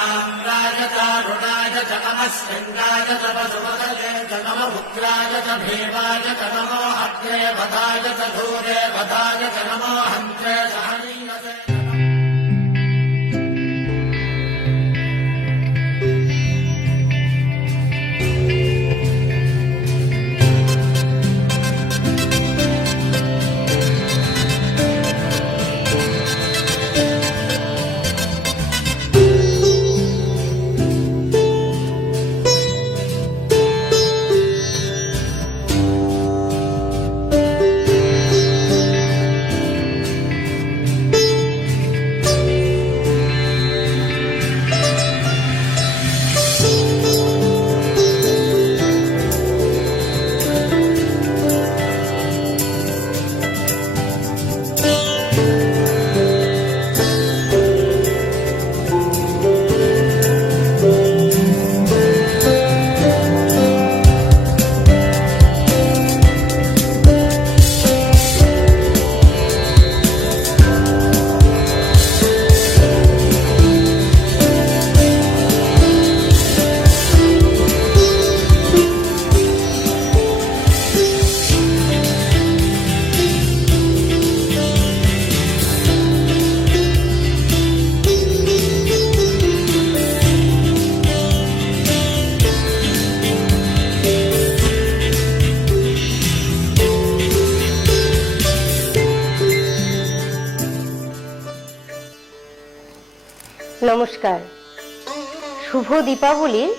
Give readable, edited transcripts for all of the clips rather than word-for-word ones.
ताम्राय च नमः शृङ्गाय च पशुपतये च नमः उग्राय च भीमाय च नमो अग्ने वधाय च धूरे वधाय च नमो हन्त्रे च हनीयसे। নমস্কার, শুভ দীপাবলির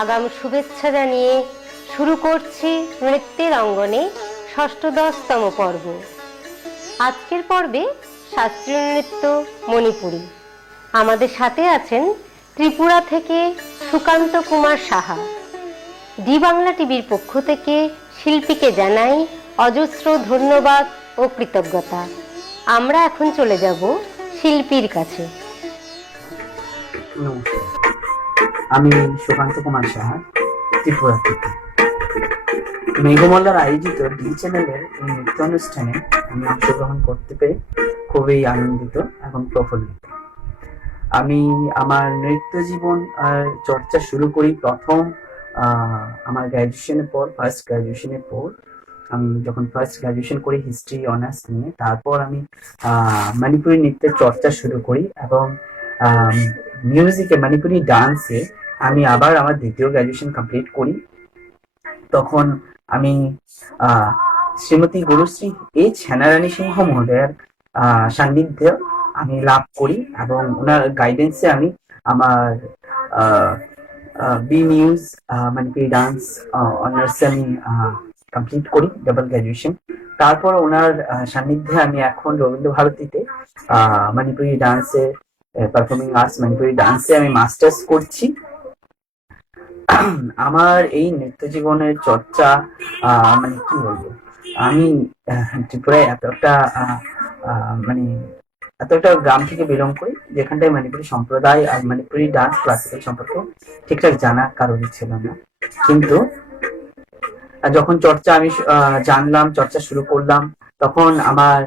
আগাম শুভেচ্ছা জানিয়ে শুরু করছি নৃত্যের অঙ্গনে ষষ্ঠদশতম পর্ব। আজকের পর্বে শাস্ত্রীয় নৃত্য মণিপুরী। আমাদের সাথে আছেন ত্রিপুরা থেকে সুকান্ত কুমার সাহা। ডি বাংলা টিভির পক্ষ থেকে শিল্পীকে জানাই অজস্র ধন্যবাদ ও কৃতজ্ঞতা। আমরা এখন চলে যাব শিল্পীর কাছে। আমি সুকান্ত কুমার সাহা, ত্রিপুরা থেকে। মেঘমল্লার আয়োজিত ডি চ্যানেলের এই নৃত্য অনুষ্ঠানে আমি অংশগ্রহণ করতে পেরে খুবই আনন্দিত এবং প্রফুল্লিত। আমি আমার নৃত্য জীবন চর্চা শুরু করি প্রথম আমার গ্র্যাজুয়েশনের পর, ফার্স্ট গ্র্যাজুয়েশনের পর। আমি যখন ফার্স্ট গ্র্যাজুয়েশন করি হিস্ট্রি অনার্স নিয়ে, তারপর আমি মণিপুরী নৃত্যের চর্চা শুরু করি এবং মিউজিকে মণিপুরি ডান্সে আমি আবার আমার দ্বিতীয় গ্র্যাজুয়েশন কমপ্লিট করি। তখন আমি শ্রীমতী গুরুশ্রী এইচ হেনারানী সিংহ মহোদয়ের সান্নিধ্যে আমি লাভ করি এবং ওনার গাইডেন্সে আমি আমার বি নিউজ মণিপুরি ডান্স অনার্সে আমি কমপ্লিট করি, ডাবল গ্র্যাজুয়েশন। তারপর ওনার সান্নিধ্যে আমি এখন রবীন্দ্র ভারতীতে মণিপুরি ডান্সে পারফর্মিং আর্টস মণিপুরি ডান্সে আমি মাস্টার্স করছি। আমার এই নৃত্য জীবনের চর্চা মানে কি বলবো, আমি ত্রিপুরায় এতটা গ্রাম থেকে বিলং করি যেখানটায় মণিপুরি সম্প্রদায় আর মণিপুরি ডান্স ক্লাসিক্যাল সম্পর্কে ঠিকঠাক জানা কারোরই ছিল না। কিন্তু যখন চর্চা আমি জানলাম, চর্চা শুরু করলাম, তখন আমার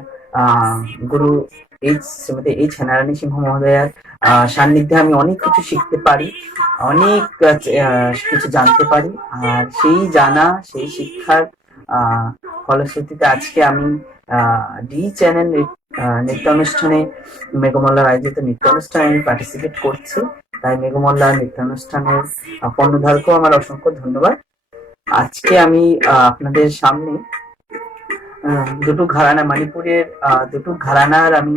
গুরু শ্রীমতী এইচ হেনারানী সিংহ মহোদয়ার সান্নিধ্যে আমি অনেক কিছু শিখতে পারি, অনেক কিছু জানতে পারি। আর সেই জানা, সেই শিক্ষার ফলশ্রুতিতে আজকে আমি ডি চ্যানেল নৃত্যানুষ্ঠানে, মেঘমল্লার আয়োজিত নৃত্যানুষ্ঠানে আমি পার্টিসিপেট করছি। তাই মেঘমল্লার নৃত্যানুষ্ঠানের কর্ণধারকেও আমার অসংখ্য ধন্যবাদ। আজকে আমি আপনাদের সামনে দুটো ঘরানা, মণিপুরের দুটো ঘরানার আমি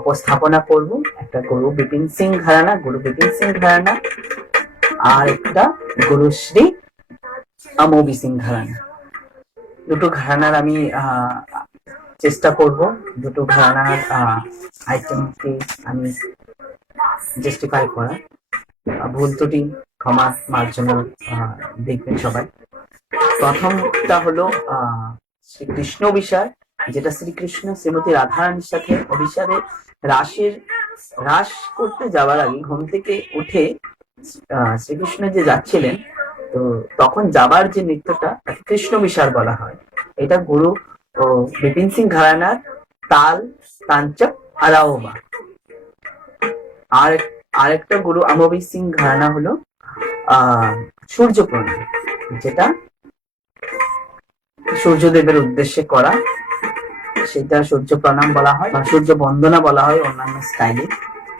উপস্থাপনা করব। একটা গুরু বিপিন সিং ঘরানা আর একটা গুরুশ্রী আমোবি সিং ঘরানা। দুটো ঘরানার আমি চেষ্টা করব দুটো ঘরানার আইটেমকে আমি জাস্টিফাই করা। ভুল ত্রুটি ক্ষমা মার্জনা দেখবেন সবাই। প্রথমটা হলো শ্রীকৃষ্ণ অভিসার, যেটা শ্রীকৃষ্ণ শ্রীমতী রাধারানীর সাথে অভিসারে রাস করতে যাওয়ার আগে ঘুম থেকে উঠে শ্রীকৃষ্ণ যে যাচ্ছিলেন, তো তখন যাবার যে নৃত্যটা কৃষ্ণ অভিসার বলা হয়। এটা গুরু বিপিন সিং ঘরানার তাল, তাঞ্চক, আরাওবা। আরেকটা গুরু আমবি সিং ঘরানা হলো সূর্য প্রণাম, যেটা সূর্যদেবের উদ্দেশ্যে করা, সেটা সূর্য প্রণাম বলা হয় বা সূর্য বন্দনা বলা হয়। অন্যান্য স্টাইলে,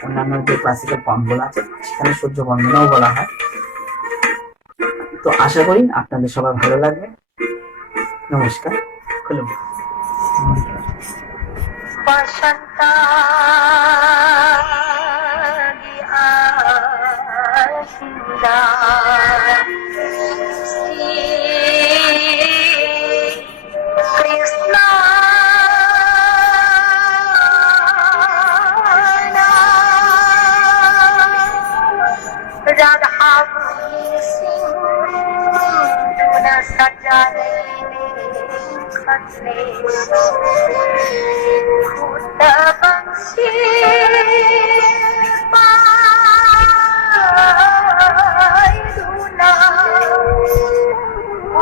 অন্যান্য যে ক্লাসিক্যাল ফর্মগুলো আছে সেখানে সূর্য বন্দনাও বলা হয়। তো আশা করি আপনাদের সবার ভালো লাগবে। নমস্কার, খুলুন। বসন্তা राधा सिंह सजा खतरे खुद बंशी पायरूना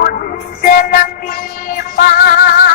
उनसे लंबी पागले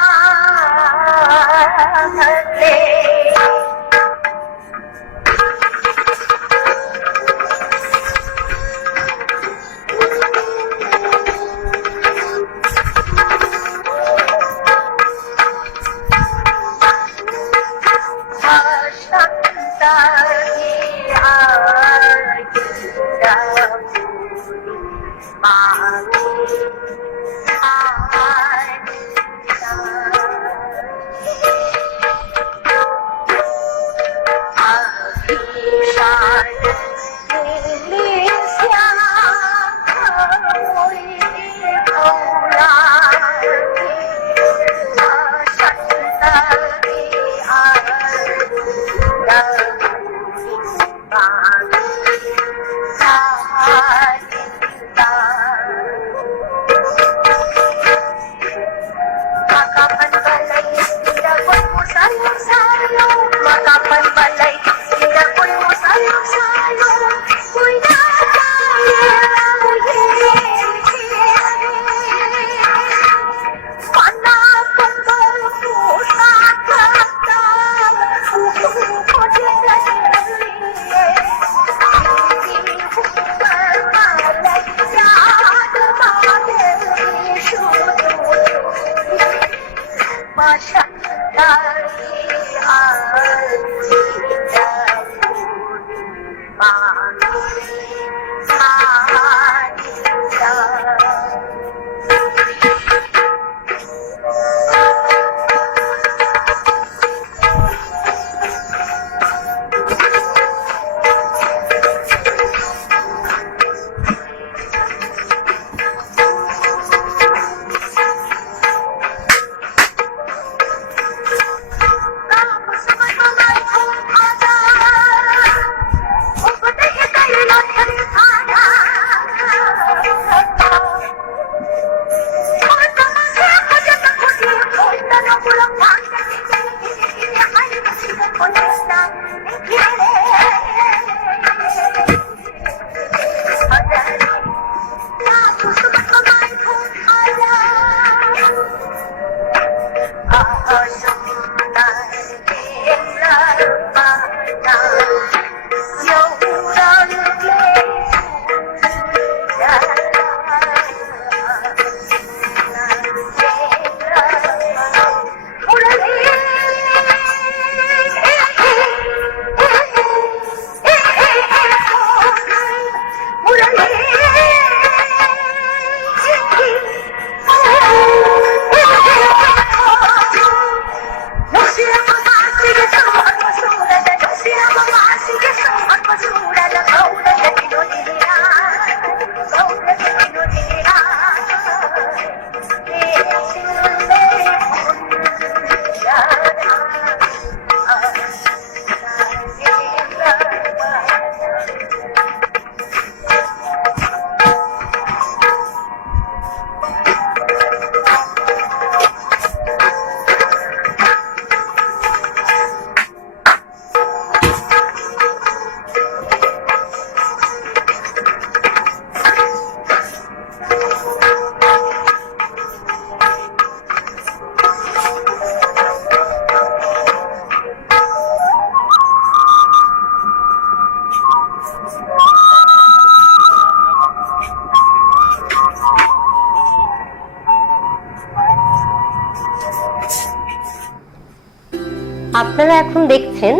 আপনারা এখন দেখছেন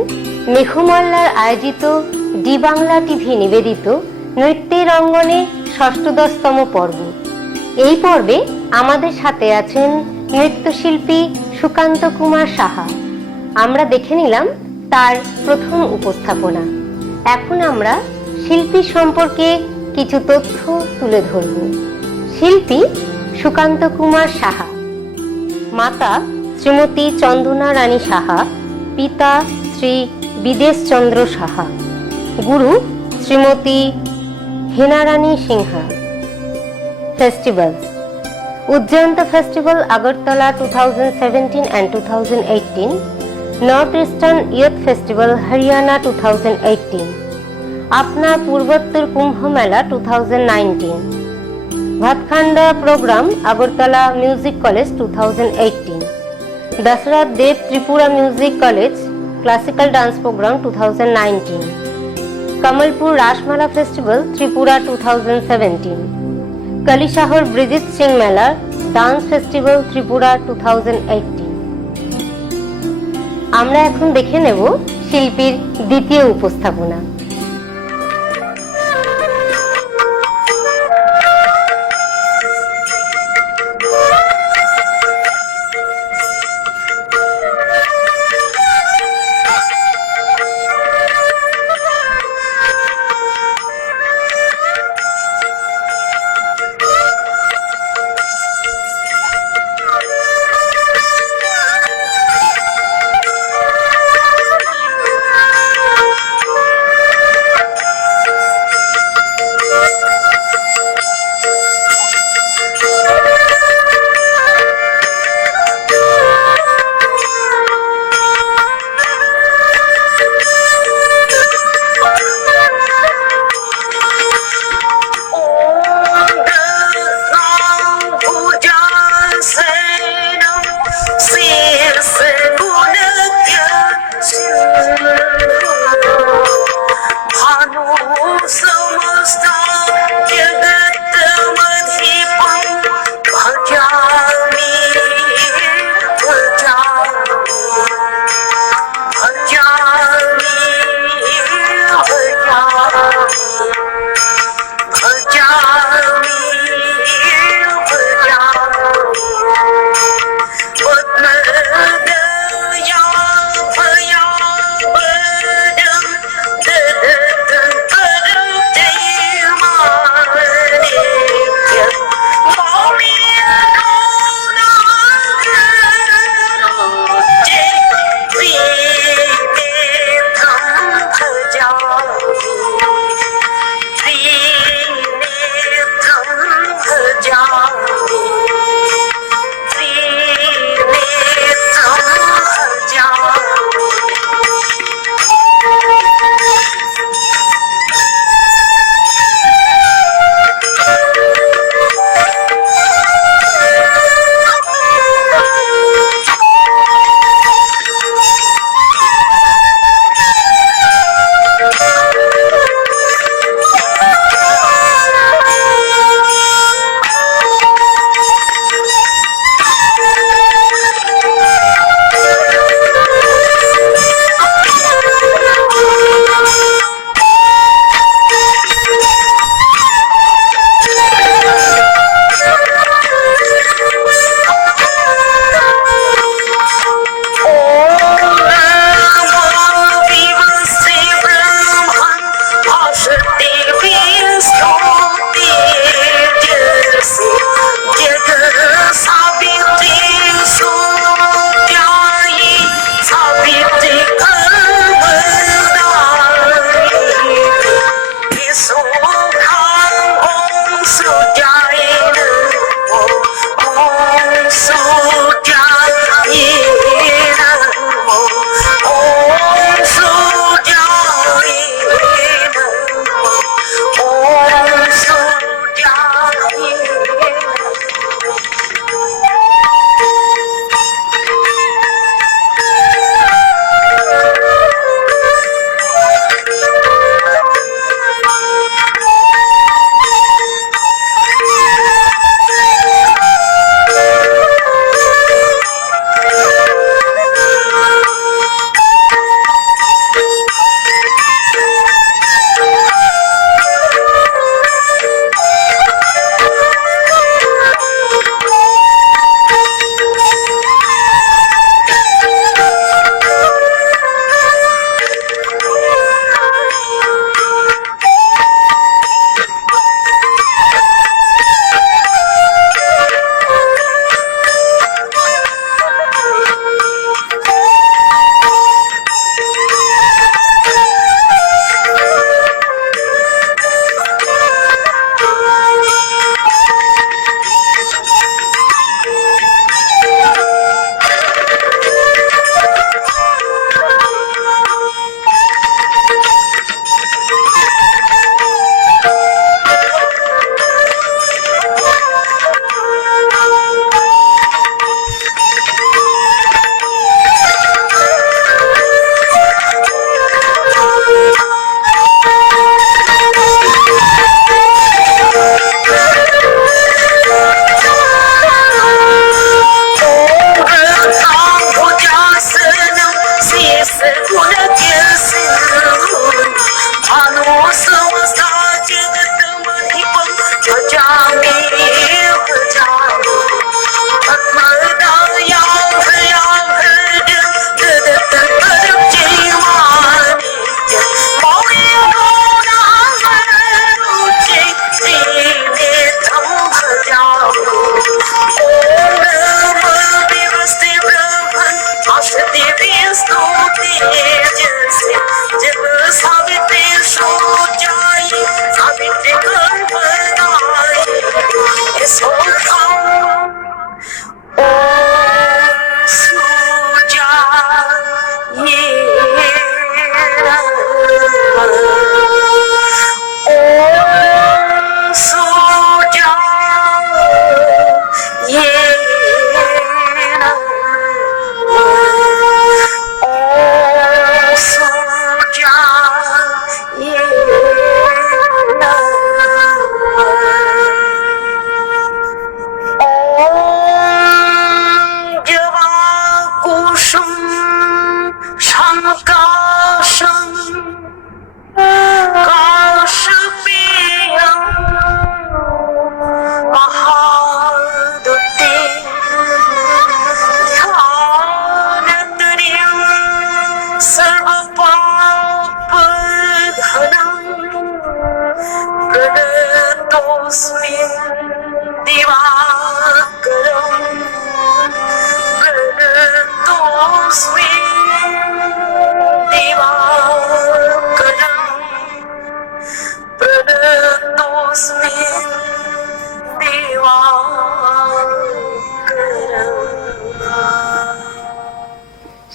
মেঘমল্লার আয়োজিত ডি বাংলা টিভি নিবেদিত নৃত্যের অঙ্গনে ষষ্ঠদশতম পর্ব। এই পর্বে আমাদের সাথে আছেন নৃত্যশিল্পী সুকান্ত কুমার সাহা। আমরা দেখে নিলাম তার প্রথম উপস্থাপনা। এখন আমরা শিল্পী সম্পর্কে কিছু তথ্য তুলে ধরব। শিল্পী সুকান্ত কুমার সাহা। মাতা শ্রীমতী চন্দনা রানী সাহা, পিতা শ্রী বিদেশ Chandra Saha, Guru Shrimati Henarani Sinha. Festival: Ujjayanta festival Agartala 2017 and 2018, North Eastern Youth Festival Haryana 2018, Apna Purvottar Kumbh Mela 2019, Bhatkhande programme Agartala music college 2018, Dasharath Deb Tripura music college classical dance programme 2019, Kamalpur Rasmala festival Tripura 2017, Kalishahar Brijit Singh Mela dance festival Tripura 2018। আমরা এখন দেখে নেব শিল্পীর দ্বিতীয় উপস্থাপনা।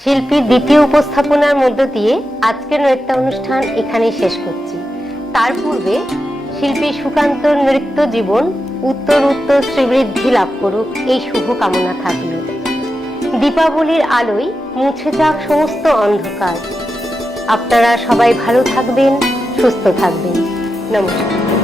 শিল্পীর দ্বিতীয় উপস্থাপনার মধ্য দিয়ে আজকের নৃত্যানুষ্ঠান এখানেই শেষ করছি। তার পূর্বে শিল্পী সুকান্তর নৃত্য জীবন উত্তর উত্তর শ্রীবৃদ্ধি লাভ করুক, এই শুভ কামনা থাকল। দীপাবলির আলোয় মুছে যাক সমস্ত অন্ধকার। আপনারা সবাই ভালো থাকবেন, সুস্থ থাকবেন। নমস্কার।